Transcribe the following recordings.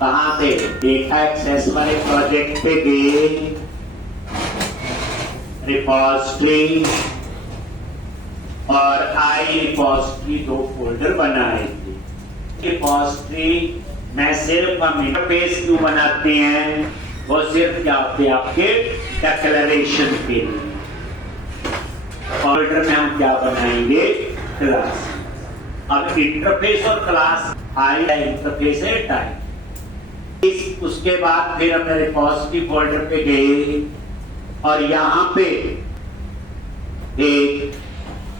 कहाँ थे? Data access वाले प्रोजेक्ट पे गए, रिपॉजिटरी और आई रिपॉजिटरी दो फोल्डर बनाए थे। रिपॉजिटरी में सिर्फ हम इंटरफेस क्यों बनाते हैं? वो सिर्फ क्या होते हैं आपके डिक्लेरेशन के लिए। फोल्डर में हम क्या बनाएंगे? क्लास। अब इंटरफेस और क्लास आई इंटरफेस है टाइप। उसके बाद फिर हमने रिपॉजिटरी फोल्डर पे गए और यहां पे एक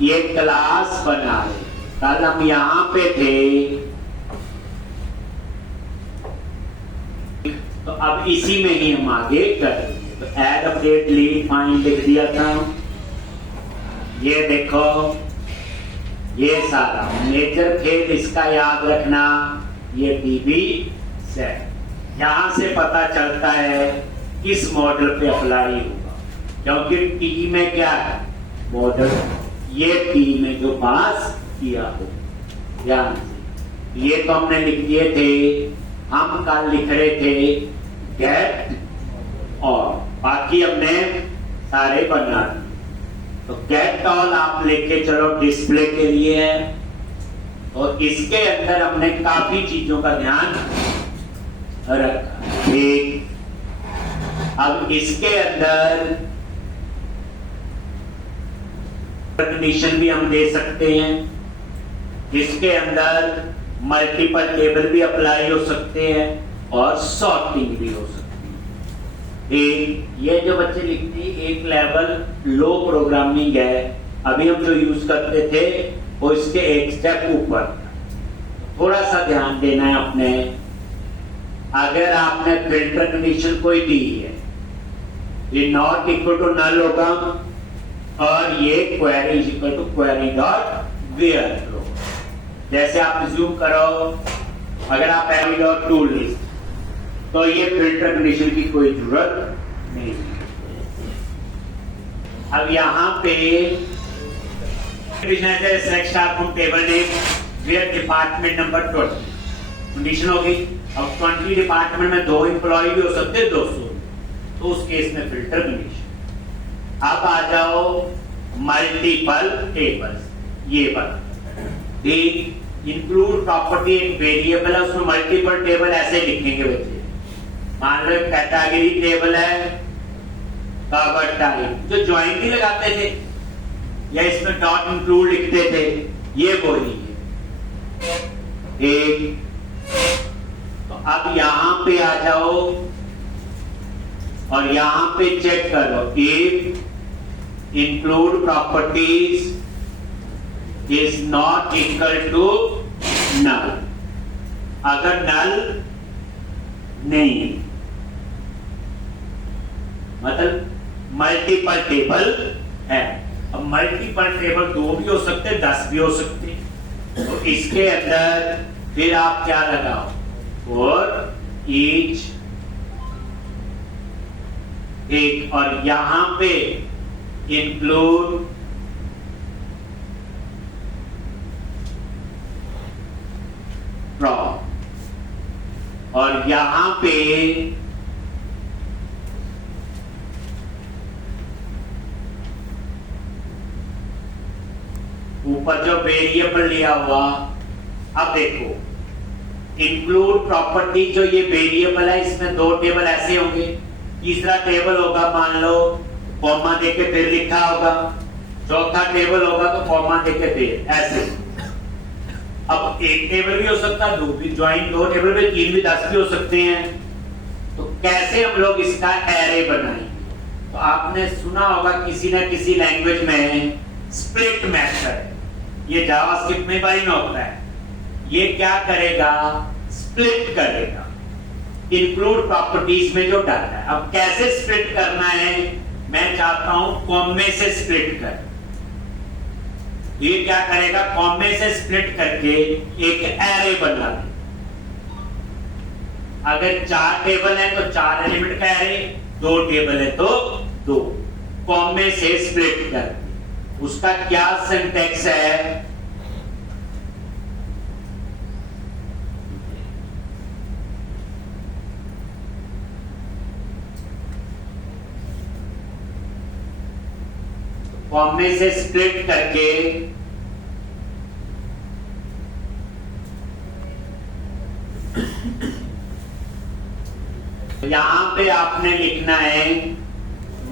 ये क्लास बना है। कल हम यहां पे थे, तो अब इसी में ही हम आगे करेंगे। तो ऐड अपडेट डिलीट फाइंड लिख दिया था। ये देखो, ये सारा मेजर खेल इसका याद रखना, ये DB सेट। यहां से पता चलता है किस मॉडल पे अप्लाई होगा, क्योंकि टी में क्या है? मॉडल। ये टी में जो पास किया हो, ध्यान से। ये तो हमने लिख दिए थे। हम कल लिख रहे थे गेट, और बाकी हमने सारे बना दिए। तो गेट ऑल आप लेके चलो, डिस्प्ले के लिए है। और इसके अंदर हमने काफी चीजों का ध्यान रखा। ठीक, अब इसके अंदर कंडीशन भी हम दे सकते हैं। इसके अंदर मल्टीपल टेबल भी अप्लाई हो सकते हैं और सॉर्टिंग भी हो सकती है। ये जो बच्चे लिखते हैं एक लेवल लो प्रोग्रामिंग है। अभी हम जो यूज करते थे वो इसके एक स्टेप ऊपर। थोड़ा सा ध्यान देना है अपने। अगर आपने फिल्टर कंडीशन कोई दी है, ये नॉट इक्वल टू नल होगा और ये query is equal to query dot where throw. जैसे आप रिज्यूम करो, अगर आप एवी डॉट टूल लिस्ट, तो ये फिल्टर कंडीशन की कोई जरूरत नहीं। अब यहां पे select star from table name where department number 20 condition होगी। अब 20 डिपार्टमेंट में 2 एम्प्लॉय भी हो सकते हैं, 200, तो उस केस में फिल्टर कंडीशन। अब आ जाओ मल्टीपल टेबल्स, ये बात इंक्लूड प्रॉपर्टी एक वेरिएबल है, उसमें मल्टीपल टेबल ऐसे लिखेंगे बच्चे। मान लो कैटेगरी टेबल है, कवर टाइप जो ज्वाइन भी लगाते थे या इसमें डॉट इंक्लूड लिखते थे, ये वही है। एक तो अब यहां पे आ जाओ और यहां पे चेक करो, if include properties is not equal to null. अगर नल नहीं, मतलब मल्टीपल टेबल है। अब मल्टीपल टेबल 2 भी हो सकते, 10 भी हो सकते। तो इसके अंदर फिर आप क्या लगाओ? फॉर ईच एक, और यहां पे इंक्लूड फ्रॉम, और यहां पे ऊपर जो वेरिएबल लिया हुआ। अब देखो इंक्लूड प्रॉपर्टी, जो ये वेरिएबल है इसमें 2 टेबल ऐसे होंगे। तीसरा टेबल होगा, मान लो कॉमा देके फिर लिखा होगा। चौथा टेबल होगा तो कॉमा देके फिर ऐसे। अब एक टेबल भी हो सकता है, 2 भी, ज्वाइन 2 टेबल में 3 भी, 10 भी हो सकते हैं। तो कैसे हम लोग इसका एरे बनाएंगे? तो आपने सुना होगा किसी ना किसी लैंग्वेज में स्प्लिट मेथड, ये जावास्क्रिप्ट में भी होता है। ये क्या करेगा? स्प्लिट करेगा इंक्लूड प्रॉपर्टीज में जो डाटा है। अब कैसे स्प्लिट करना है? मैं चाहता हूं कॉमे से स्प्लिट कर। ये क्या करेगा? कॉमे से स्प्लिट करके एक एरे बना दे। अगर 4 टेबल है तो 4 एलिमेंट का एरे, 2 टेबल है तो 2। कॉमे से स्प्लिट कर, उसका क्या सिंटैक्स है? कॉमे से स्प्लिट करके यहां पे आपने लिखना है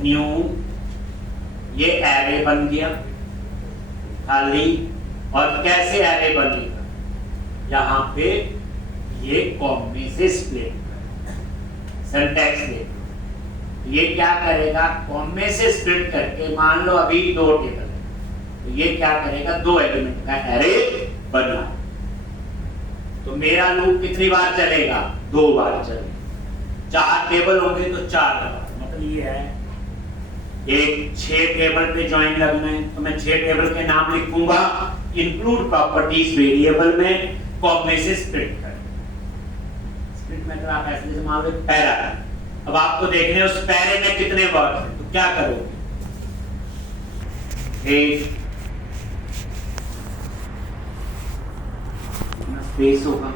न्यू, ये एरे बन गया खाली। और कैसे एरे बनेगा, यहां पे ये कॉमे से स्प्लिट, सिंटैक्स देखो। ये क्या करेगा, कॉमे से स्प्लिट करके, मान लो अभी 2 टेबल है, तो ये क्या करेगा, 2 एलिमेंट का एरे बना। तो मेरा लूप कितनी बार चलेगा, 2 बार चलेगा। 4 टेबल होंगे तो 4 बार, मतलब ये है एक 6 टेबल पे ज्वाइन लगना है, तो मैं 6 टेबल के नाम लिखूंगा, इंक्लूड प्रॉपर्टीज वेरिएबल में कॉमे से स्प्लिट कर। स्प्लिट मतलब आप ऐसे जैसे मान लो पैरा, अब आपको देखने उस पैरे में कितने वर्ड हैं, तो क्या करोगे, एक स्पेस होगा,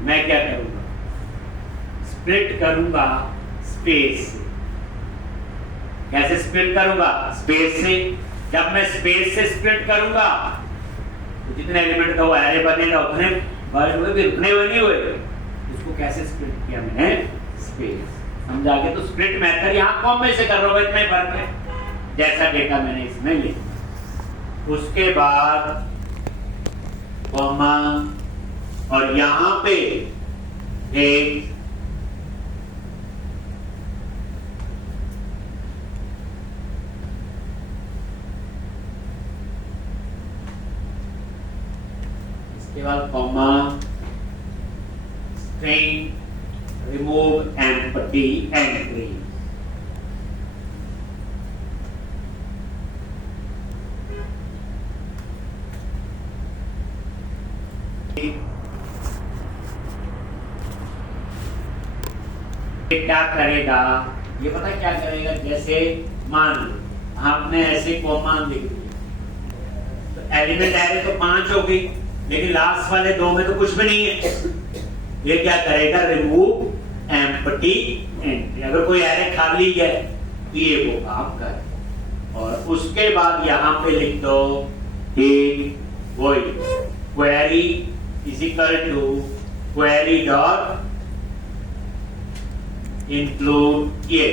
मैं क्या करूंगा, स्प्लिट करूंगा स्पेस से। कैसे स्प्लिट करूंगा, स्पेस से। जब मैं स्पेस से स्प्लिट करूंगा तो जितने एलिमेंट का वो एरे बनेगा उतने वर्ड हुए, भी उतने हुए नहीं हुए। उसको कैसे स्प्लिट किया मैंने, स्पेस। समझा के, तो स्प्लिट मेथड यहाँ कॉमे से कर रहा हूँ, इतना ही फर्क है, जैसा डेटा मैंने इसमें लिखा। उसके बाद कॉमा, और यहां पे एक इसके बाद comma, string, remove empty entry. क्या करेगा, ये पता क्या करेगा, जैसे मान लो आपने ऐसे कॉमा लिख दिया, तो एलिमेंट एरे तो 5 हो गई, लेकिन लास्ट वाले 2 में तो कुछ भी नहीं है। ये क्या करेगा, रिमूव एम्प्टी एंट्री। अगर कोई एरे खाली है तो ये वो काम करे। और उसके बाद यहां पे लिख दो वही query is equal to query dot include. ये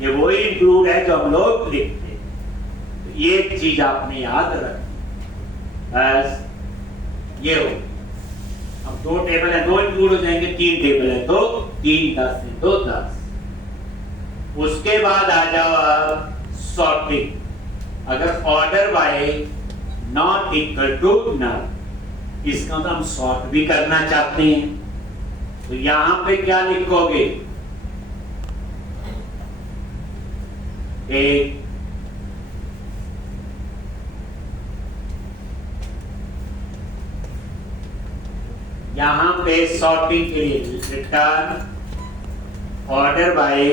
वही इंक्लूड है जो हम लोग लिखते हैं। तो ये चीज आपने याद रखनी, बस ये हो। अब 2 टेबल है, 2 इंक्लूड हो जाएंगे, 3 टेबल है तो 3 10 है तो 10। उसके बाद आ जाओ सॉर्टिंग। अगर order by not equal to null, इसका मतलब हम सॉर्ट भी करना चाहते हैं, तो यहां पे क्या लिखोगे, एक यहां पे सॉर्टिंग के लिए return order by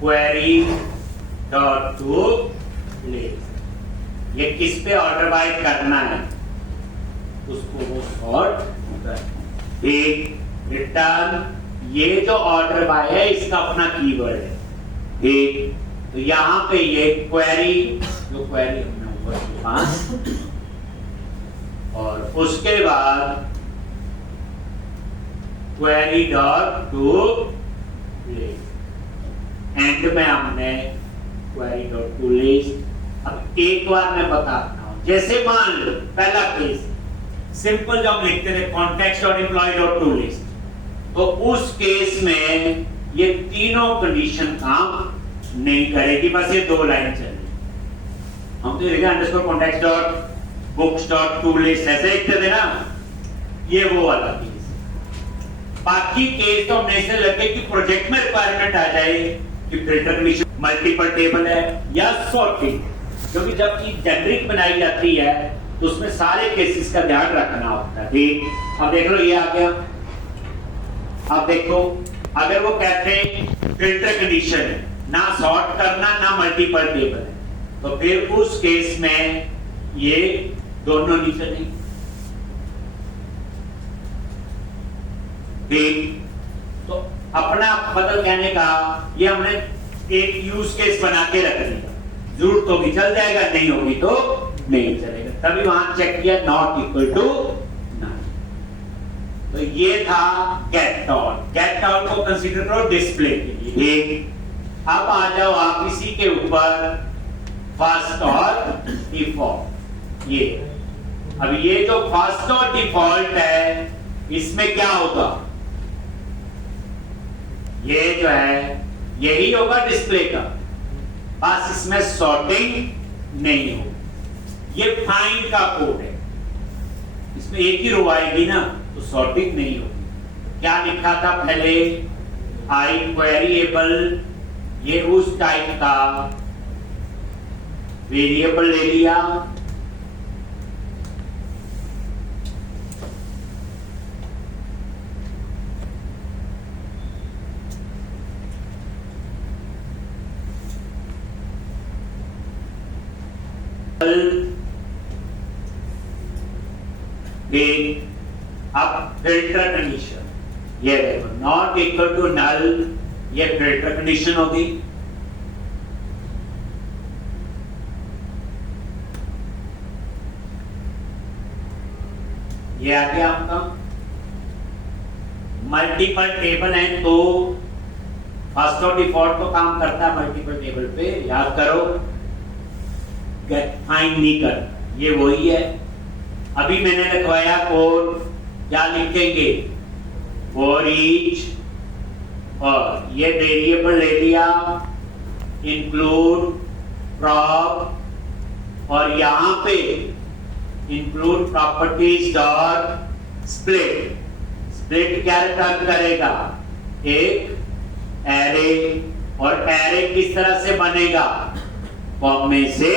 query dot to place. ये किस पे ऑर्डर बाय करना है, उसको वो सॉर्ट कर। एक रिटर्न, ये जो ऑर्डर बाय है इसका अपना कीवर्ड है, एक तो यहां पे ये क्वेरी, जो क्वेरी हमने ऊपर के पास, और उसके बाद query dot to list, and में हमने क्वेरी डॉट टू लिस्ट। अब एक बार मैं बताता हूं, जैसे मान लो पहला केस सिंपल जो हम लिखते थे context dot employ dot to list, तो उस केस में ये तीनों कंडीशन काम नहीं करेगी, बस ये 2 लाइन चलेगी। हम तो लिखा underscore context dot books dot to list ऐसे लिखते थे ना, ये वो वाला केस। बाकी केस तो हमने ऐसे लगे कि प्रोजेक्ट में रिक्वायरमेंट आ जाए कि फिल्टर कंडीशन मल्टीपल टेबल है या सॉर्टिंग, क्योंकि जब चीज जेनरिक बनाई जाती है तो उसमें सारे केसेस का ध्यान रखना होता है। ठीक, अब देख लो ये आ गया। अब देखो, अगर वो कहते हैं फिल्टर कंडीशन है, ना सॉर्ट करना ना मल्टीपल टेबल है, तो फिर उस केस में ये दोनों नहीं चलेंगे। ठीक, तो अपना बदल कहने का ये हमने एक यूज केस बना के रख दिया जरूरत होगी चल जाएगा, नहीं होगी तो नहीं चलेगा। तभी वहां चेक किया नॉट इक्वल टू नल। तो ये था गेट ऑल। गेट ऑल को कंसीडर करो डिस्प्ले के लिए। अब आ जाओ आप इसी के ऊपर फर्स्ट और डिफॉल्ट। ये अब ये जो फर्स्ट और डिफॉल्ट है इसमें क्या होगा, ये जो है यही होगा डिस्प्ले का, बस इसमें सॉर्टिंग नहीं हो। ये फाइंड का कोड है, इसमें एक ही रो आएगी ना तो सॉर्टिंग नहीं होगी। क्या लिखा था पहले, आई वेरिएबल, ये उस टाइप का वेरिएबल ले लिया, अब फिल्टर कंडीशन, ये देखो नॉट इक्वल टू नल, ये फिल्टर कंडीशन होगी। ये आ गया आपका। मल्टीपल टेबल है तो फर्स्ट और डिफॉल्ट तो काम करता है मल्टीपल टेबल पे, याद करो, गेट फाइंड नहीं करता, ये वही है। अभी मैंने लिखवाया कोड, क्या लिखेंगे, फॉर ईच, और ये वेरिएबल ले लिया इंक्लूड प्रॉप, और यहां पे include properties dot split. Split क्या रिटर्न करेगा, एक एरे, और एरे किस तरह से बनेगा, फॉर्म में से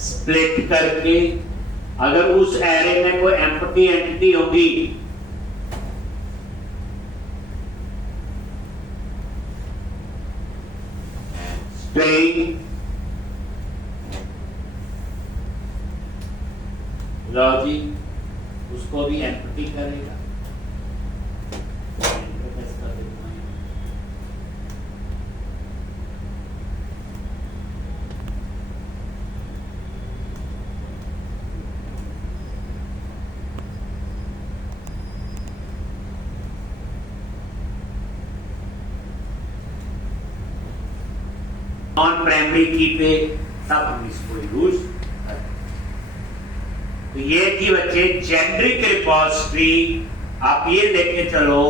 स्प्लिट करके। अगर उस एरे में कोई एम्प्टी एंटिटी होगी स्ट्रिंग लॉजिक, उसको भी एम्प्टी करेगा। ऑन प्राइमरी की पे तब हम इसको यूज करें। तो ये थी बच्चे जेनरिक रिपोजिटरी। आप ये लेके चलो,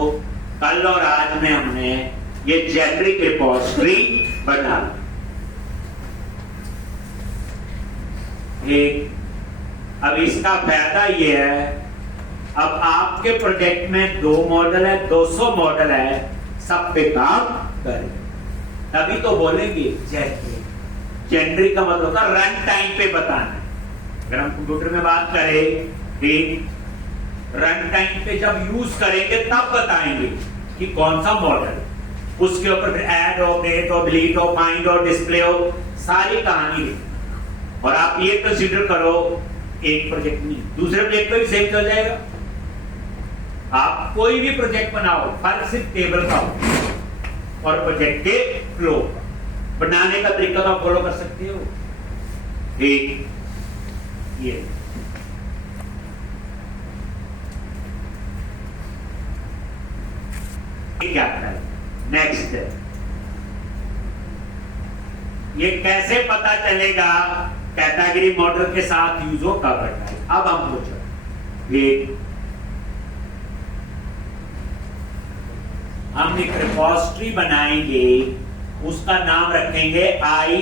कल और आज में हमने ये जेनरिक रिपोजिटरी बना एक। अब इसका फायदा ये है, अब आपके प्रोजेक्ट में 2 मॉडल है, 200 मॉडल है, सब पे काम करें, तभी तो बोलेंगे जेनरिक। जेनरिक का मतलब होता है रन टाइम पे बताना। अगर हम कंप्यूटर में बात करें कि रन टाइम पे जब यूज करेंगे तब बताएंगे कि कौन सा मॉडल, उसके ऊपर फिर ऐड हो, अपडेट हो, डिलीट हो, फाइंड हो, डिस्प्ले हो, सारी कहानी लिखी। और आप ये कंसीडर करो एक प्रोजेक्ट नहीं, दूसरे प्रोजेक्ट पे भी सेम चल जाएगा। आप कोई भी प्रोजेक्ट बनाओ, फर्क सिर्फ टेबल का हो और प्रोजेक्ट के फ्लो बनाने का तरीका तो आप फॉलो कर सकते हो। एक ये क्या है, नेक्स्ट ये कैसे पता चलेगा कैटेगरी मॉडल के साथ यूज हो कब करना है। अब हम पूछो, एक हम एक रिपोजिटरी बनाएंगे, उसका नाम रखेंगे I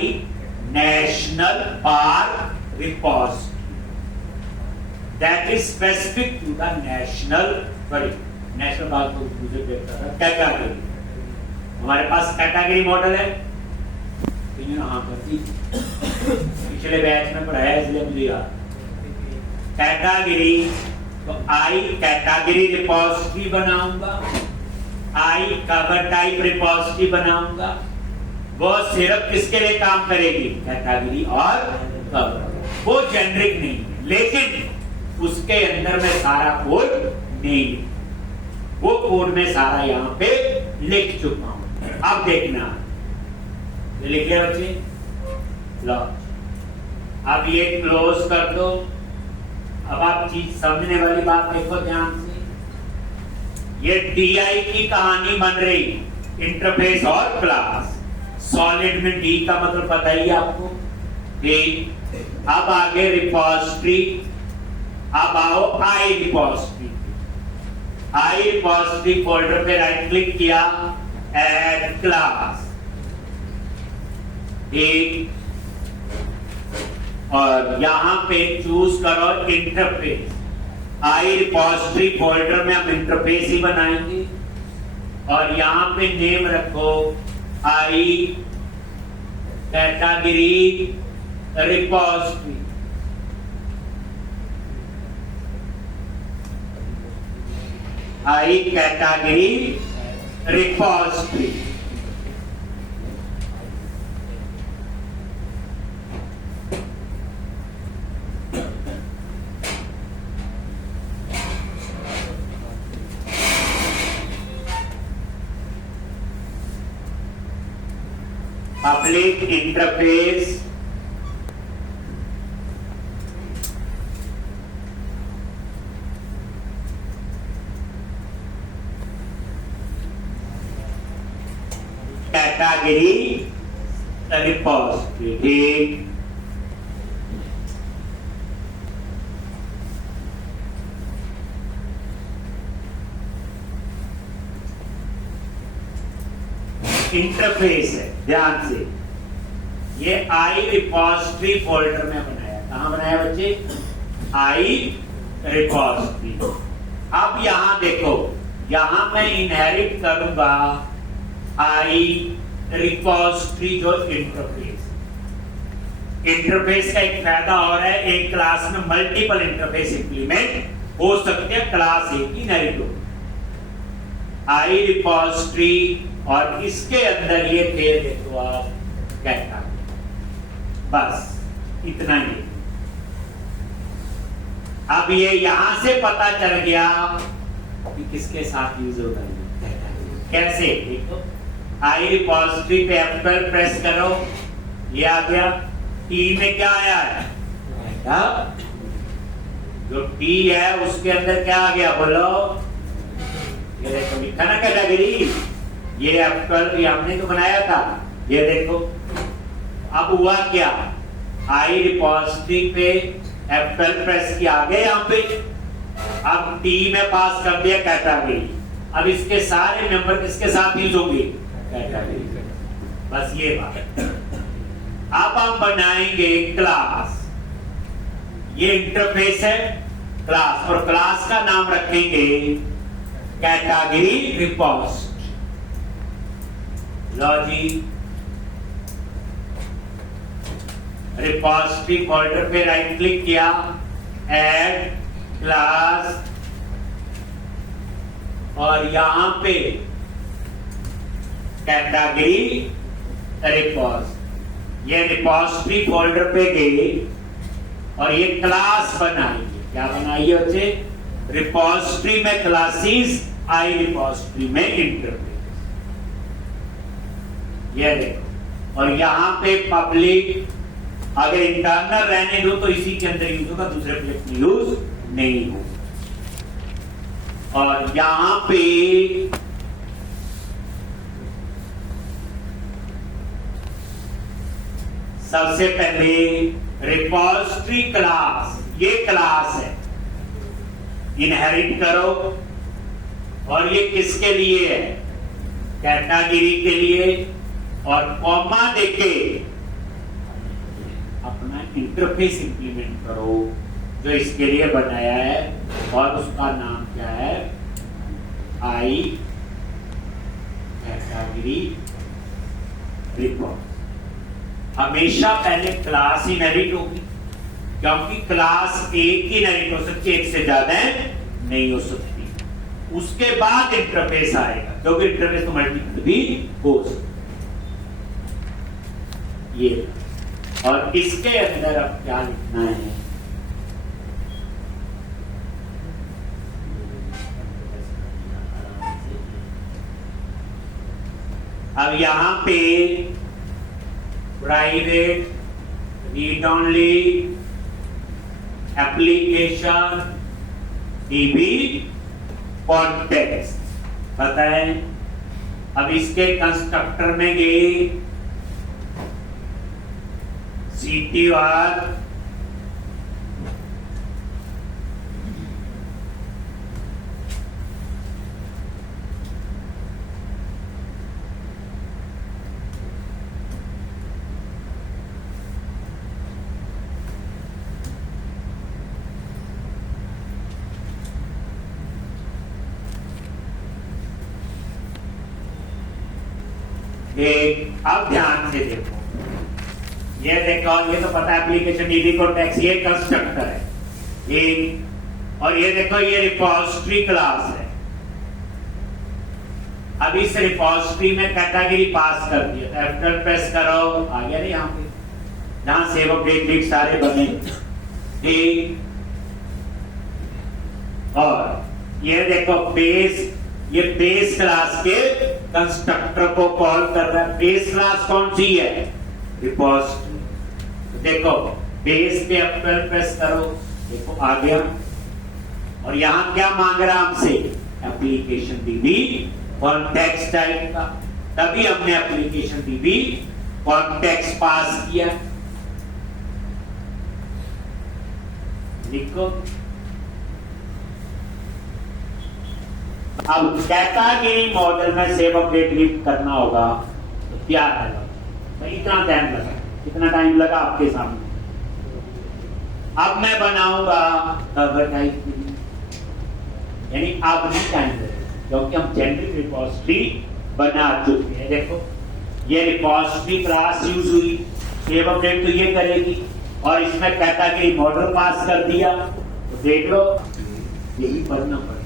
national park repository, that is specific to the national park को कैटेगरी। हमारे पास कैटेगरी मॉडल है, पिछले बैच में पढ़ाया इसलिए मुझे याद। कैटेगरी, तो आई कैटेगरी रिपोजिटरी बनाऊंगा, आई कवर टाइप रिपोजिटरी बनाऊंगा। वो सिर्फ किसके लिए काम करेगी, कैटेगरी और कवर। वो जेनरिक नहीं है, लेकिन उसके अंदर में सारा कोड नहीं, वो कोड में सारा यहां पे लिख चुका हूं। अब देखना लिखे बच्चे, लो अब ये क्लोज कर दो। अब आप चीज समझने वाली बात देखो ध्यान से। ये DI की कहानी बन रही, इंटरफेस और क्लास। सॉलिड में D का मतलब पता ही आपको। अब आगे रिपोजिटरी। अब आओ आई रिपोजिटरी। आई रिपोजिटरी फोल्डर पे राइट क्लिक किया, ऐड क्लास, और यहां पे चूज करो इंटरफेस। आई रिपोजिटरी फोल्डर में हम इंटरफेस ही बनाएंगे और यहां पे नेम रखो I category repository. I category repository. Public interface category repository. Interface है, ध्यान से। ये आई रिपोजिटरी फोल्डर में बनाया। कहां बनाया बच्चे? आई रिपोजिटरी। अब यहां देखो, यहां मैं इनहेरिट करूंगा आई रिपोजिटरी जो इंटरफेस। इंटरफेस का एक फायदा और है, एक क्लास में मल्टीपल इंटरफेस इंप्लीमेंट हो सकते हैं, क्लास एक ही इनहेरिट हो। आई रिपोजिटरी और इसके अंदर ये दे देखो आप कैटेगरी। बस इतना ही। अब ये यहां से पता चल गया कि किसके साथ यूज होगा। कैसे? देखो, आई रिपोजिटरी पे F12 प्रेस करो, ये आ गया। टी में क्या आया है? जो टी है उसके अंदर क्या आ गया बोलो? ये देखो लिखा ना कैटेगरी। ये F12 हमने तो बनाया था। ये देखो अब हुआ क्या, आई रिपोजिटरी पे F12 प्रेस किया, आ गए यहाँ पे। अब टी में पास कर दिया कैटेगरी। अब इसके सारे मेंबर किसके साथ यूज होंगे? कैटेगरी। बस ये बात। अब हम बनाएंगे क्लास। ये इंटरफेस है क्लास, और क्लास का नाम रखेंगे कैटेगरी रिपोजिटरी। लो जी, रिपोजिटरी फोल्डर पे राइट क्लिक किया, ऐड क्लास, और यहां पे कैटेगरी रिपोजिटरी। ये रिपोजिटरी फोल्डर पे गए और ये क्लास बनाएंगे। क्या बनाइए बच्चे? रिपोजिटरी में क्लासेस, आई रिपोजिटरी में इंटरफेस। ये देखो, और यहां पे पब्लिक, अगर इंटरनल रहने दो तो इसी के अंदर यूज होगा, दूसरे प्लेट में यूज नहीं होगा। और यहां पे सबसे पहले रिपोजिटरी क्लास, ये क्लास है, इनहेरिट करो। और ये किसके लिए है? कैटेगरी के लिए। और कॉमा देके अपना इंटरफेस इंप्लीमेंट करो जो इसके लिए बनाया है, और उसका नाम क्या है? I category report. हमेशा पहले क्लास ही इनहेरिट होगी, क्योंकि क्लास एक ही इनहेरिट हो सकती है, एक से ज्यादा नहीं हो सकती। उसके बाद इंटरफेस आएगा, क्योंकि इंटरफेस तो मल्टीपल भी हो सकता। ये, और इसके अंदर अब क्या लिखना है? अब यहां पे private read only application dB context पता है। अब इसके कंस्ट्रक्टर में गए CTR एक, अब ध्यान से देखो, ये देखो, ये तो पता है एप्लीकेशन डीबी कॉन्टेक्स्ट, ये कंस्ट्रक्टर है एक, और ये देखो ये रिपोजिटरी क्लास है। अब इस रिपोजिटरी में कैटेगरी पास कर दिया, F12 प्रेस करो, आ गया नहीं यहाँ पे, जहां सेव अपडेट लिस्ट सारे बने ठीक। और ये देखो बेस, ये बेस क्लास के कंस्ट्रक्टर को कॉल कर रहा है। बेस क्लास कौन सी है? रिपोजिटरी। तो देखो बेस पे F12 प्रेस करो, देखो आ गया। और यहां क्या मांग रहा हमसे? एप्लीकेशन डीबी कॉन्टेक्स्ट टाइप का, तभी हमने एप्लीकेशन डीबी कॉन्टेक्स्ट पास किया। लिखो। अब कैटेगरी मॉडल में सेव अपडेट लिस्ट करना होगा तो क्या है? भाई इतना टाइम लगा, कितना टाइम लगा आपके सामने। अब मैं बनाऊंगा कवर टाइप, यानी अब नहीं टाइम लगेगा क्योंकि हम जेनरिक रिपोजिटरी बना चुके हैं। देखो ये रिपोजिटरी क्लास यूज हुई, सेव अपडेट तो ये करेगी, और इसमें कैटेगरी मॉडल पास कर दिया, तो देख लो यही पढ़ना पड़ेगा।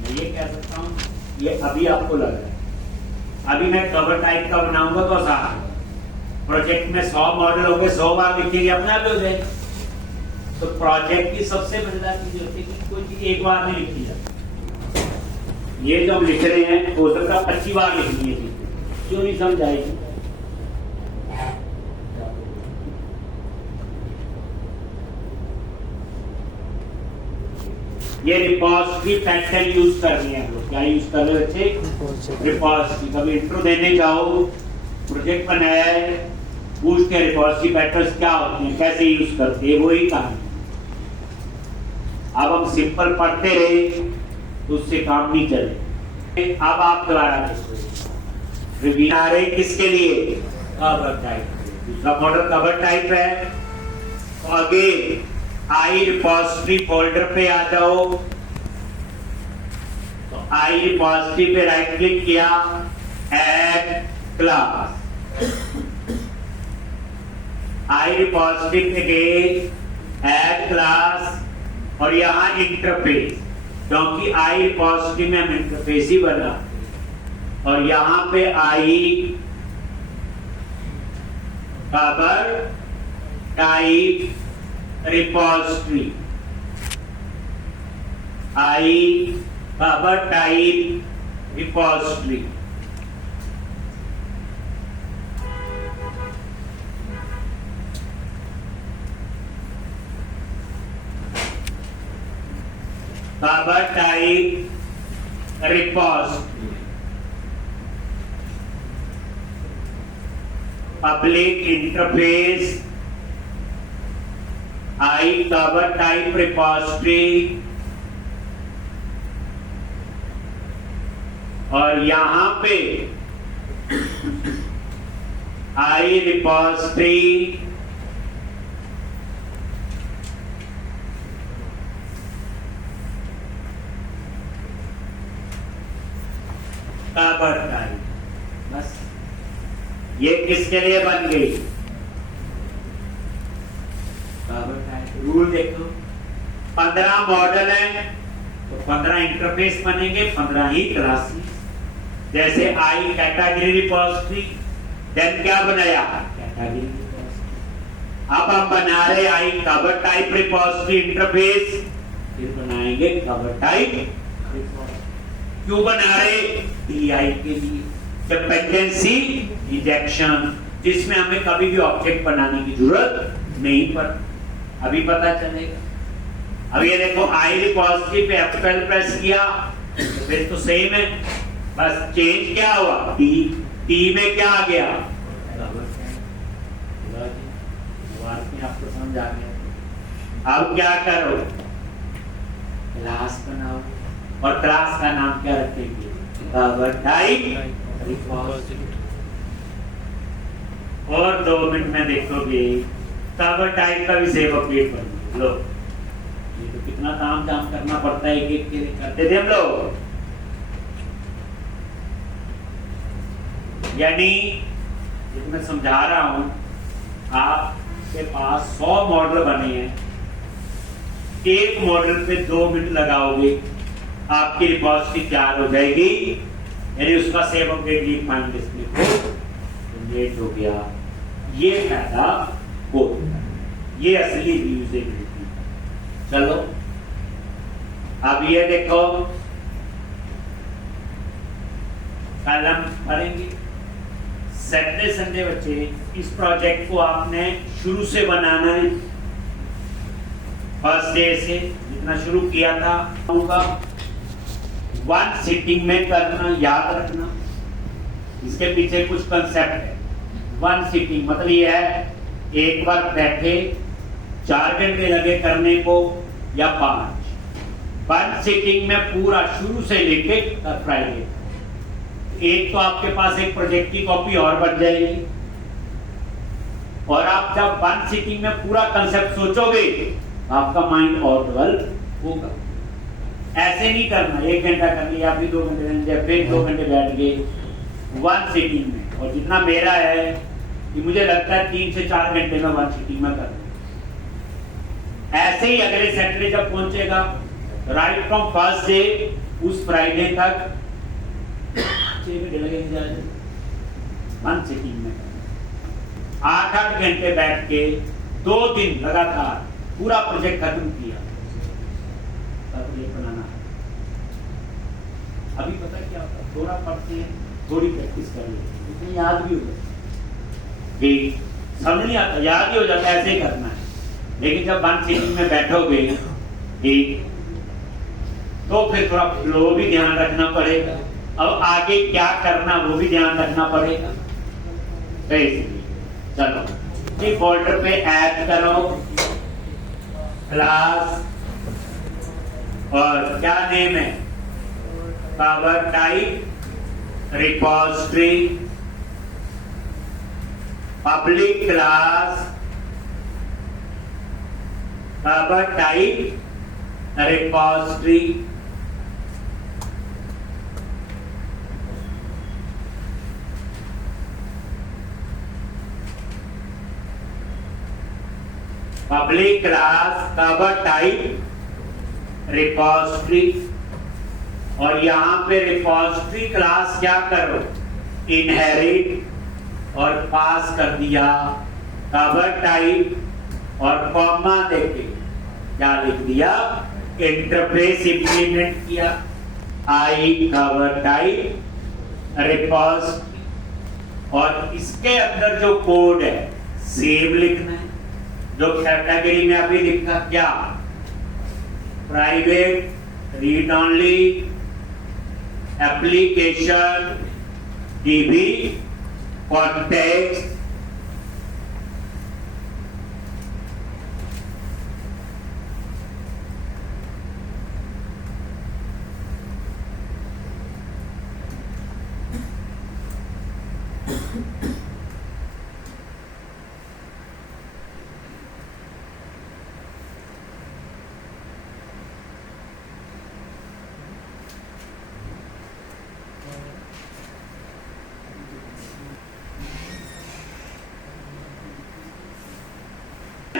मैं ये कह सकता हूं, ये अभी आपको लग रहा है, अभी मैं कवर टाइप का बनाऊंगा तो आसान है। प्रोजेक्ट में 100 मॉडल होंगे, 100 बार लिखेंगे, अपने आप हो जाएगा। तो प्रोजेक्ट की सबसे मजेदार चीज होती है कि कोई चीज एक बार नहीं लिखी जाती। ये जो हम लिख रहे हैं हो सकता 25 बार लिखनी है, क्यों नहीं समझ आएगी? ये रिपोजिटरी पैटर्न यूज कर रहे हैं हम लोग। क्या यूज कर रहे हैं बच्चे? रिपोजिटरी। कभी इंट्रो देने जाओ, प्रोजेक्ट बनाया है, पूछ के रिपोजिटरी पैटर्न्स क्या होते हैं, कैसे यूज करते हैं, वही कहानी। अब हम सिंपल पढ़ते रहे तो उससे काम नहीं चले। अब आप दोबारा देखो, रिवीजन आ रहे किसके लिए? Cover type. दूसरा मॉडल कवर टाइप है। तो अगेन आई रिपोजिटरी फोल्डर पे आ जाओ, तो आई रिपोजिटरी पे राइट क्लिक किया, ऐड क्लास। आई रिपोजिटरी पे गए, ऐड क्लास, और यहां इंटरफेस, क्योंकि आई रिपोजिटरी में हम इंटरफेस ही बना, और यहां पे I cover type repository, I cover type repository. Cover type repository, public interface, I cover type repository, और यहां पे आई रिपोजिटरी कवर टाइप। बस ये किसके लिए बन गई? रूल देखो, 15 मॉडल है तो 15 इंटरफेस बनेंगे, 15 ही क्लासेस। जैसे आई कैटेगरी रिपोजिटरी, देन क्या बनाया? Category repository. अब हम बना रहे I cover type repository interface, फिर बनाएंगे कवर टाइप रिपोजिटरी। क्यों बना रहे? DI के लिए, डिपेंडेंसी इंजेक्शन, जिसमें हमें कभी भी ऑब्जेक्ट बनाने की जरूरत नहीं पड़ती। अभी पता चलेगा। अब ये देखो आई रिपॉजिटरी पे F12 प्रेस किया तो फिर तो सेम है, बस चेंज क्या हुआ, टी में क्या आ गया, आपको समझ आ गया। अब क्या करो, क्लास बनाओ और क्लास का नाम क्या रखेंगे, कवर टाइप रिपॉजिटरी। और 2 मिनट में देखोगे कवर टाइप का भी सेव अपडेट बन लो। ये तो कितना काम जाम करना पड़ता है, एक के लिए करते थे हम लोग। यानी जो मैं समझा रहा हूं, आपके पास 100 मॉडल बने हैं, एक मॉडल पे 2 मिनट लगाओगे आपकी रिपॉजिटरी तैयार हो जाएगी। यानी उसका save update leave mind display को जनरेट हो गया। ये फायदा होता है, ये असली यूजेबिलिटी। चलो अब ये देखो, कल हम पढ़ेंगे सैटरडे संडे। बच्चे इस प्रोजेक्ट को आपने शुरू से बनाना है, फर्स्ट डे से जितना शुरू किया था होगा, 1 सिटिंग में करना, याद रखना। इसके पीछे कुछ कंसेप्ट है। 1 सिटिंग मतलब ये है, एक बार बैठे 4 घंटे लगे करने को या 5। 1 सिटिंग में पूरा शुरू से लेके फ्राइडे। एक तो आपके पास एक प्रोजेक्ट की कॉपी और बन जाएगी, और आप जब 1 सिटिंग में पूरा कंसेप्ट सोचोगे आपका माइंड और डेवलप होगा। ऐसे नहीं करना 1 घंटा कर लिया, फिर 2 घंटे, फिर 2 घंटे बैठ गए 1 सिटिंग में। और जितना मेरा है कि मुझे लगता है 3 से 4 घंटे में 1 सिटिंग में कर। ऐसे ही अगले सैटरडे जब पहुंचेगा, राइट फ्रॉम फर्स्ट डे उस फ्राइडे तक 6 घंटे लगेंगे 1 सिटिंग में। 8-8 घंटे बैठ के 2 दिन लगातार पूरा प्रोजेक्ट खत्म किया। तब ये बनाना है। अभी पता क्या होता है, थोड़ा पढ़ते हैं, थोड़ी प्रैक्टिस कर लेते, इतनी याद भी हो जाती, समझ नहीं आता, याद ही हो जाता है, ऐसे ही करना है। लेकिन जब 1 सिटिंग में बैठोगे ठीक, तो फिर थोड़ा फ्लो भी ध्यान रखना पड़ेगा। अब आगे क्या करना वो भी ध्यान रखना पड़ेगा। तो इसलिए चलो फोल्डर पे ऐड करो क्लास, और क्या नेम है, cover type repository, public class cover type repository. Public class cover type repository, और यहां पे रिपॉजिटरी क्लास क्या करो, इनहेरिट, और पास कर दिया कवर टाइप, और कॉमा देके क्या लिख दिया, इंटरफेस इंप्लीमेंट किया, आई कवर टाइप रिपॉजिटरी। और इसके अंदर जो कोड है सेम लिखना है, जो कैटेगरी में अभी लिखा क्या, private read only application dB context.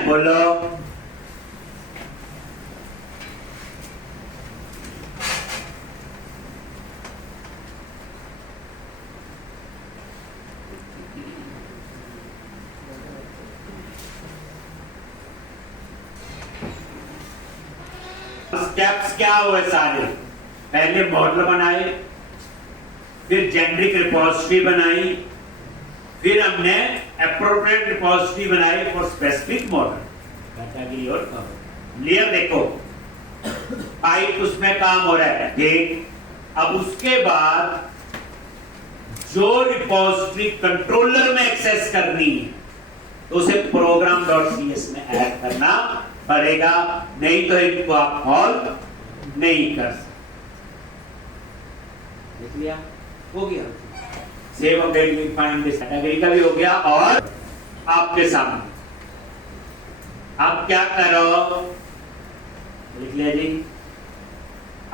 बोलो स्टेप्स क्या हुए सारे, पहले मॉडल बनाए, फिर जेनरिक रिपॉजिटरी बनाई, फिर हमने एप्रोप्रिएट रिपोजिटरी बनाई फॉर स्पेसिफिक मॉडल कैटेगरी और कवर। लेयर देखो पाइप उसमें काम हो रहा है ठीक। अब उसके बाद जो रिपोजिटरी कंट्रोलर में एक्सेस करनी है तो उसे program.cs में ऐड करना पड़ेगा, नहीं तो इनको आप कॉल नहीं कर सकते। देख लिया, हो गया। Save update find this category का भी हो गया। और आपके सामने आप क्या करो, लिख लिया जी।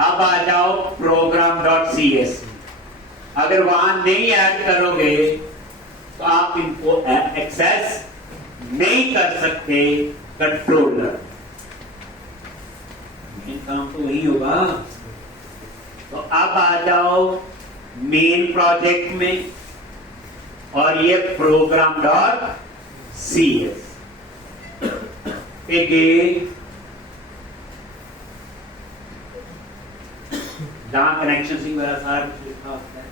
अब आ जाओ program.cs। अगर वहां नहीं ऐड करोगे तो आप इनको एक्सेस नहीं कर सकते कंट्रोलर। काम तो वही होगा। तो अब आ जाओ मेन प्रोजेक्ट में और ये program.cs अगेन जहां कनेक्शन सिंह वगैरह सारा कुछ लिखा होता है।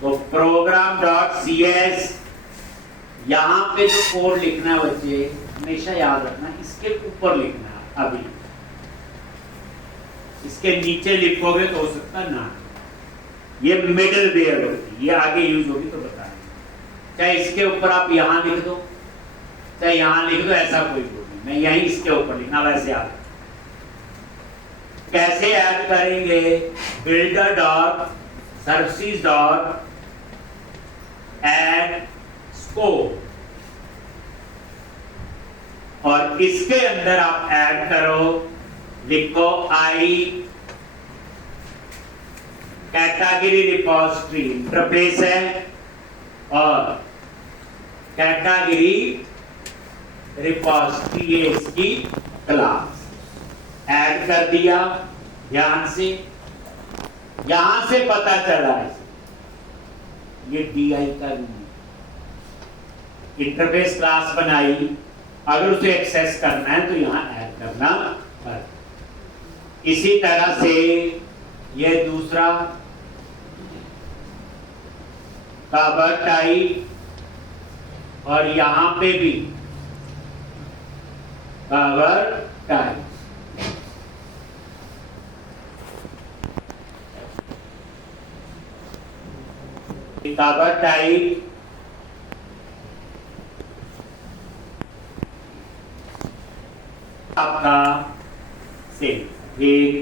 तो program.cs यहां पे जो कोड लिखना है बच्चे हमेशा याद रखना, इसके ऊपर लिखना है। अभी इसके नीचे लिखोगे तो हो सकता ना, ये मिडिल वेयर होती, ये आगे यूज होगी तो बताएंगे। चाहे इसके ऊपर आप यहां लिख दो, चाहे यहां लिख दो, ऐसा कोई बोल नहीं, मैं यहीं इसके ऊपर लिखना वैसे याद। कैसे ऐड करेंगे, builder dot services dot add scope, और इसके अंदर आप ऐड करो, लिखो आई कैटेगरी रिपोजिटरी इंटरफेस है और कैटेगरी रिपोजिटरी है इसकी क्लास। ऐड कर दिया। ध्यान से यहां से पता चला ये DI का रूम, इंटरफेस क्लास बनाई, अगर उसे एक्सेस करना है तो यहां ऐड करना पड़ेगा। इसी तरह से यह दूसरा कवर टाइप और यहां पे भी कवर टाइप। कवर टाइप आपका सेम एक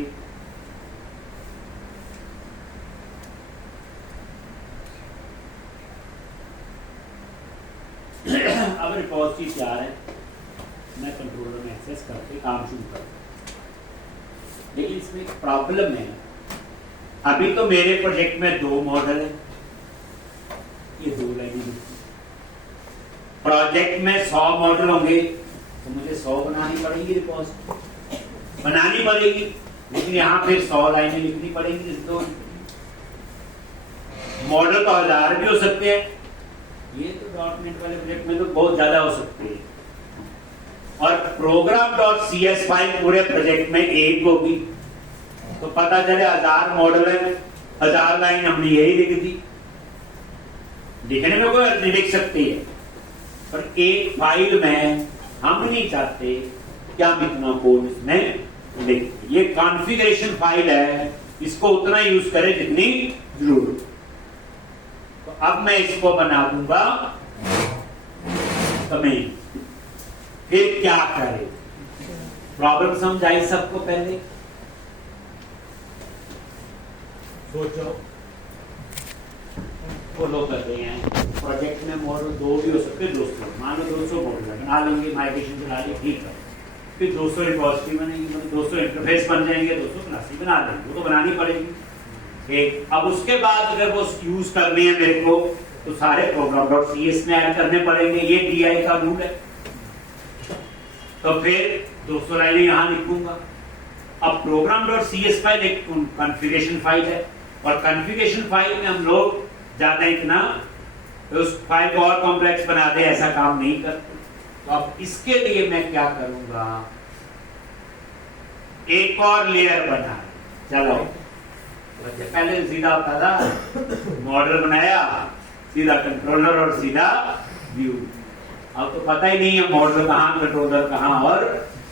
अब रिपोजिटरी तैयार है, मैं कंट्रोलर में एक्सेस करके काम शुरू कर। लेकिन इसमें एक प्रॉब्लम है, अभी तो मेरे प्रोजेक्ट में 2 मॉडल है, ये 2 लाइनें। प्रोजेक्ट में 100 मॉडल होंगे तो मुझे 100 बनानी पड़ेगी, रिपोजिटरी बनानी पड़ेगी, लेकिन यहां फिर 100 लाइनें लिखनी पड़ेगी। इस 2 मॉडल तो 1000 भी हो सकते हैं, ये तो डॉटनेट वाले प्रोजेक्ट में तो बहुत ज्यादा हो सकते हैं। और program.cs फाइल पूरे प्रोजेक्ट में एक होगी, तो पता चले 1000 मॉडल है, 1000 लाइन हमने यही लिख दी। लिखने में कोई अर्थ नहीं, लिख सकती है, पर एक फाइल में हम नहीं चाहते क्या इतना कोड इसमें लिख। ये कॉन्फ़िगरेशन फाइल है, इसको उतना यूज करें जितनी जरूरत। तो अब मैं इसको बना दूंगा कमेंट। फिर क्या करें, प्रॉब्लम समझाई सबको, पहले सोचो। फॉलो कर रहे हैं प्रोजेक्ट में मॉडल 2 भी हो सकते हैं, 200 मान लो 200 मॉडल बना लेंगे, माइग्रेशन चला लिए, ठीक है। फिर 200 रिपोजिटरी बनेगी, मतलब 200 इंटरफेस बन जाएंगे, 200 क्लासेस बना लेंगे, वो तो बनानी पड़ेगी। ठीक, अब उसके बाद अगर वो यूज करनी है मेरे को तो सारे program.cs में ऐड करने पड़ेंगे, ये DI का रूल है। तो फिर 200 लाइनें यहां लिखूंगा। अब program.cs फाइल एक कॉन्फ़िगरेशन फाइल है, और कॉन्फ़िगरेशन फाइल में हम लोग ज्यादा इतना तो उस फाइल को और कॉम्प्लेक्स बना दे, ऐसा काम नहीं करते। तो अब इसके लिए मैं क्या करूंगा, एक और लेयर बना। चलो पहले सीधा होता था, मॉडल बनाया, सीधा कंट्रोलर और सीधा व्यू। अब तो पता ही नहीं है मॉडल कहाँ, कंट्रोलर कहाँ और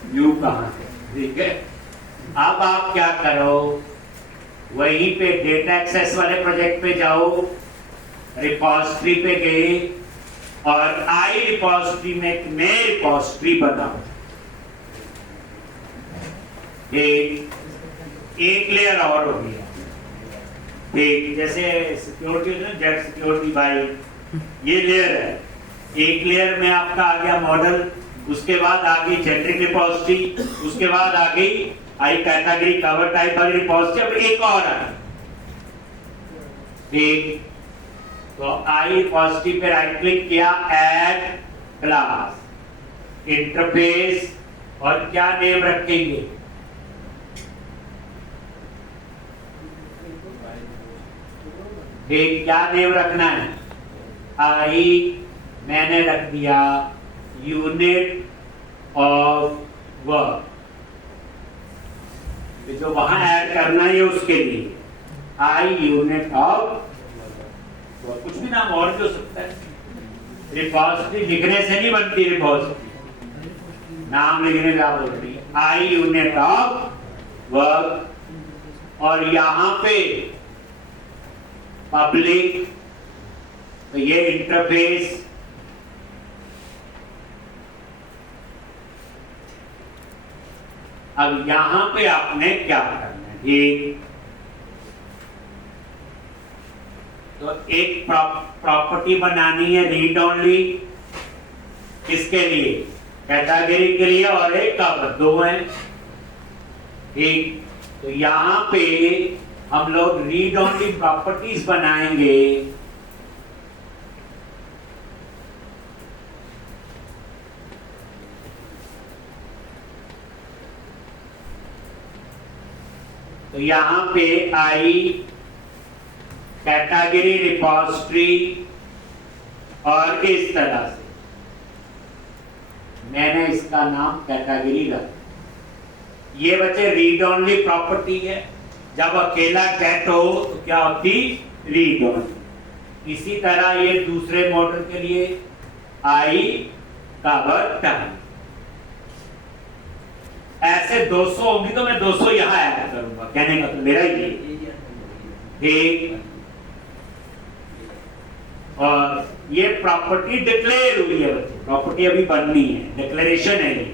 व्यू कहाँ है। ठीक है, अब आप क्या करो, वहीं पे डेटा एक्सेस वाले प्रोजेक्ट पे जाओ, रिपोजिटरी पे गए और आई रिपोजिटरी में एक नए रिपोजिटरी बनाओ। एक लेयर और हो गया। ठीक, जैसे सिक्योरिटी है ना, जेट सिक्योरिटी बाई, ये लेयर है। एक लेयर में आपका आ गया मॉडल, उसके बाद आ गई जेनेरिक रिपोजिटरी, उसके बाद आ गई आई कैटेगरी कवर टाइप वाली रिपोजिटरी, अब एक और आ गई। ठीक, तो आई रिपोजिटरी पे राइट क्लिक किया, ऐड क्लास, इंटरफेस, और क्या नेम रखेंगे, क्या नेम रखना है, आई मैंने रख दिया यूनिट ऑफ वर्क, जो वहां ऐड करना है उसके लिए आई यूनिट ऑफ वर्क, कुछ भी नाम और भी हो सकता है। रिपोजिटरी लिखने से नहीं बनती, रिपोजिटरी नाम लिखने का बोलती है आई यूनिट ऑफ वर्क, और यहां पे पब्लिक, तो ये इंटरफेस, अब यहां पे आपने क्या करना है, ठीक, तो एक प्रॉपर्टी बनानी है रीड ओनली, किसके लिए, कैटेगरी के लिए, और एक कवर, दो है। ठीक, तो यहां पे हम लोग रीड ओनली प्रॉपर्टीज बनाएंगे। तो यहां पे आई कैटेगरी रिपोजिटरी, और इस तरह से मैंने इसका नाम कैटेगरी रखा। ये बच्चे रीड ओनली प्रॉपर्टी है, जब अकेला गेट हो तो क्या होती, रीड ओनली। इसी तरह ये दूसरे मॉडल के लिए आई कवर टाइम, ऐसे 200 होंगी तो मैं 200 यहां ऐड करूंगा, कहने का तो मेरा ये। ठीक, और ये प्रॉपर्टी डिक्लेयर हुई है बच्चे, प्रॉपर्टी अभी बननी है, डिक्लेरेशन है ये।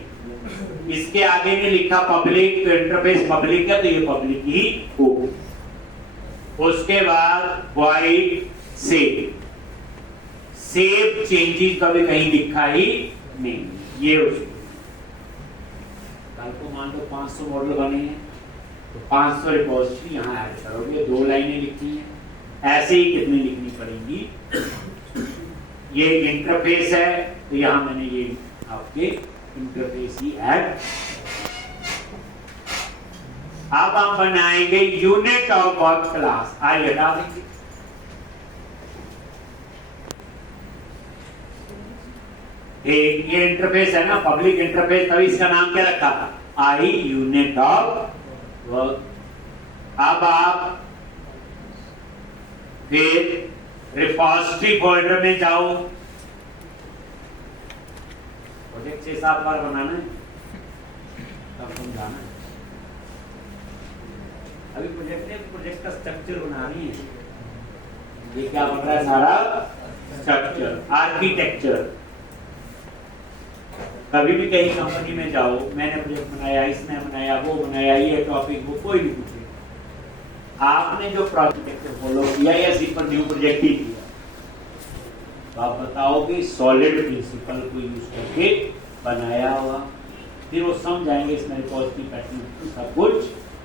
इसके आगे ने लिखा पब्लिक, तो इंटरफेस पब्लिक है तो ये पब्लिक ही होगा। उसके बाद वॉइड सेव, सेव चेंजेस कभी कहीं लिखा ही नहीं, ये उसको कल को मान लो 500 मॉडल बने हैं तो 500 रिपोजिटरी यहां ऐड करोगे, 2 लाइनें लिखी हैं, ऐसे ही कितनी लिखनी पड़ेंगी। ये इंटरफेस है तो यहां मैंने ये आपके इंटरफेस ही ऐड। अब हम बनाएंगे यूनिट ऑफ वर्क क्लास, आई हटा देंगे। एक ये इंटरफेस है ना, पब्लिक इंटरफेस, तभी इसका नाम क्या रखा, आई यूनिट ऑफ वर्क। अब आप फिर रिपोजिटरी फोल्डर में जाओ, प्रोजेक्ट 6-7 बार बनाना है, तब समझाना है। अभी प्रोजेक्ट का स्ट्रक्चर बनानी है, ये क्या बन रहा है, सारा स्ट्रक्चर, आर्किटेक्चर। कभी भी कहीं कंपनी में जाओ, मैंने प्रोजेक्ट बनाया, इसने बनाया, वो बनाया, ये टॉपिक, वो कोई भी पूछे, आपने जो प्रोजेक्ट फॉलो किया या सिंपल न्यू प्रोजेक्ट ही किया, तो आप बताओगे सॉलिड प्रिंसिपल को यूज करके बनाया हुआ। फिर वो समझ जाएंगे इसमें रिपोजिटरी पैटर्न सब कुछ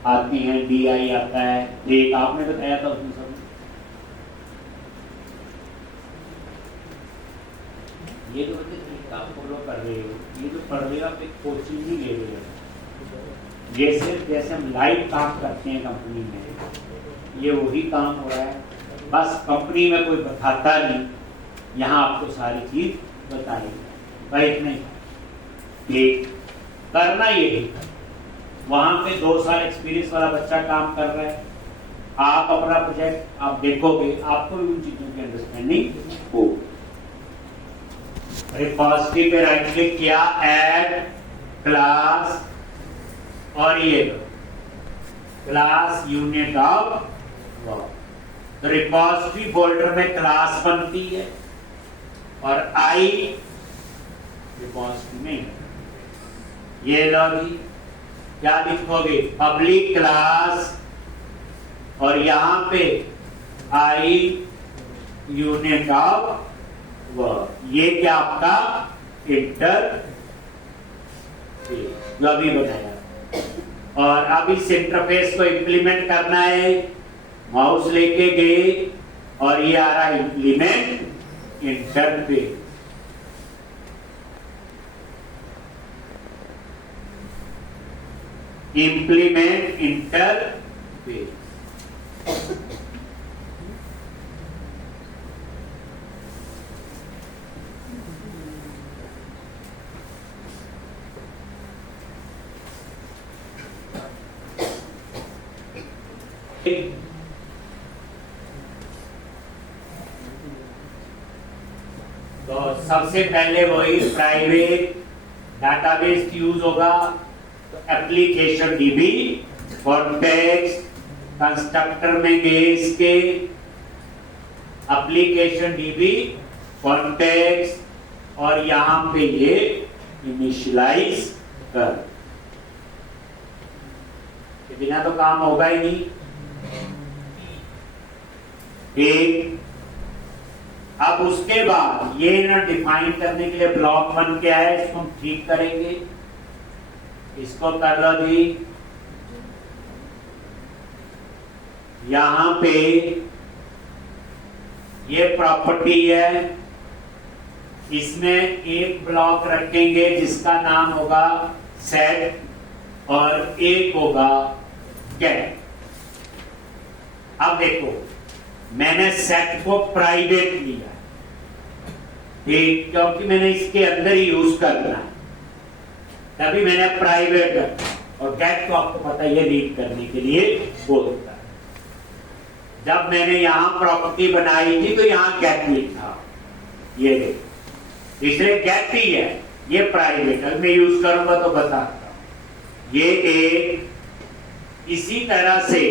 आती है, DI आता है, एक आपने बताया था उसमें सब। ये जो बच्चे तरीका आप फॉलो कर रहे हो, ये जो पढ़ रहे हो आप एक कोचिंग नहीं ले रहे हो, ये सिर्फ जैसे हम लाइव काम करते हैं कंपनी में, ये वही काम हो रहा है, बस कंपनी में कोई बताता नहीं, यहाँ आपको सारी चीज बताएगी। भाई नहीं, एक करना यही, वहां पे 2 साल एक्सपीरियंस वाला बच्चा काम कर रहा है, आप अपना प्रोजेक्ट आप देखोगे, आपको भी उन चीजों की अंडरस्टैंडिंग हो। रिपॉजिटरी पे राइट क्लिक किया, ऐड क्लास, और ये क्लास यूनिट ऑफ वर्क। तो रिपॉजिटरी फोल्डर में क्लास बनती है और आई रिपॉजिटरी में। ये लॉगी क्या लिखोगे, पब्लिक क्लास, और यहां पे आई यूनिट ऑफ वर्क। ये क्या आपका इंटर जो अभी बनाया। और अब इस इंटरफेस को इंप्लीमेंट करना है, माउस लेके गए और ये आ रहा है इंप्लीमेंट इंटरफेस। Implement interface. तो सबसे पहले वही प्राइवेट डाटाबेस यूज होगा। तो एप्लीकेशन डीबी, कॉन्टेक्स्ट, कंस्ट्रक्टर में गए इसके एप्लीकेशन डीबी, कॉन्टेक्स्ट, और यहां पे ये इनिशियलाइज कर। बिना तो काम होगा ही नहीं। एक अब उसके बाद ये ना डिफाइन करने के लिए ब्लॉक बन के आया, इसको हम ठीक करेंगे। इसको कर लो जी, यहां पे ये प्रॉपर्टी है, इसमें एक ब्लॉक रखेंगे जिसका नाम होगा सेट और एक होगा गेट। अब देखो, मैंने सेट को प्राइवेट लिया, ठीक, क्योंकि मैंने इसके अंदर ही यूज करना है, तभी मैंने प्राइवेट रखा। और गेट को आपको पता है ये रीड करने के लिए बोलता है। जब मैंने यहां प्रॉपर्टी बनाई थी तो यहां गेट लिखा, ये देखो, इसलिए गेट ही है, ये प्राइवेट। अगर मैं यूज करूंगा तो बताता हूं। ये एक इसी तरह से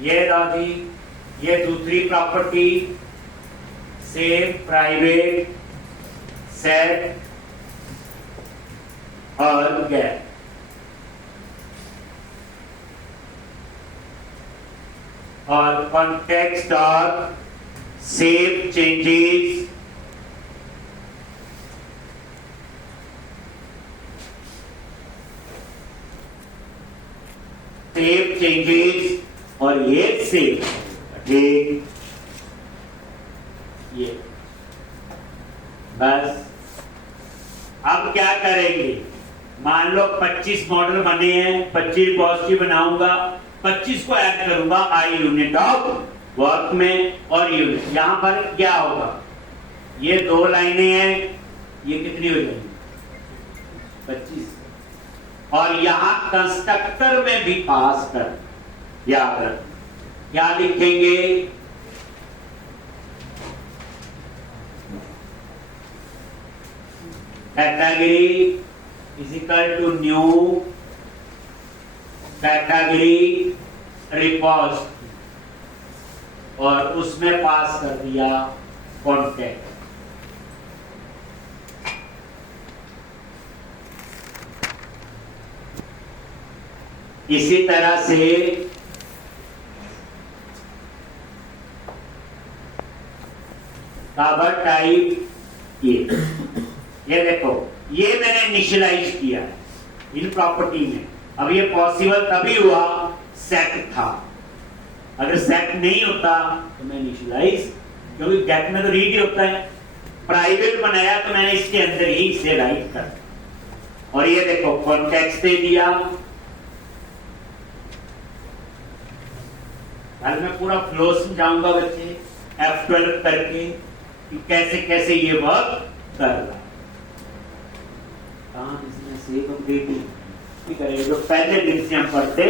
ये रही, ये दूसरी प्रॉपर्टी सेम प्राइवेट सेट और गेट। और कॉन्टेक्स्ट और सेव चेंजेस, सेव चेंजेस, और ये सेव, ये बस। अब क्या करेंगे, मान लो 25 मॉडल बने हैं, 25 पॉजिटिव बनाऊंगा, 25 को ऐड करूंगा आई यूनिट ऑफ वर्क में। और यूनिट यहां पर क्या होगा, ये दो लाइनें हैं, ये कितनी हो जाएंगी 25। और यहां कंस्ट्रक्टर में भी पास कर, याद रख क्या लिखेंगे, category is equal to new category repository, और उसमें पास कर दिया कॉन्टेक्ट। इसी तरह से कवर टाइप, ये देखो, ये मैंने इनिशियलाइज किया है इन प्रॉपर्टी में। अब ये पॉसिबल तभी हुआ सेट था, अगर सेट नहीं होता तो मैं इनिशियलाइज, क्योंकि गेट में तो रीड ही होता है। प्राइवेट बनाया तो मैंने इसके अंदर ही इसे राइट कर। और ये देखो कॉन्टेक्स्ट दे दिया। कल मैं पूरा फ्लो समझाऊंगा बच्चे F12 करके कि कैसे कैसे ये वर्क कर रहा है। इसमें सेव अपडेट करेंगे जो पहले दिन से हम पढ़ते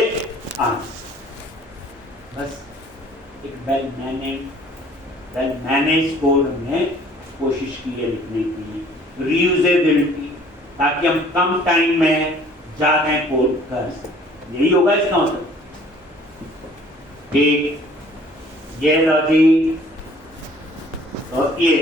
आए, बस एक वेल मैनेज कोड हमने कोशिश की है लिखने की, रीयूजेबिलिटी, ताकि हम कम टाइम में ज्यादा कोड कर सकें। यही होगा इसका मतलब। ठीक, ये लॉजिक और ये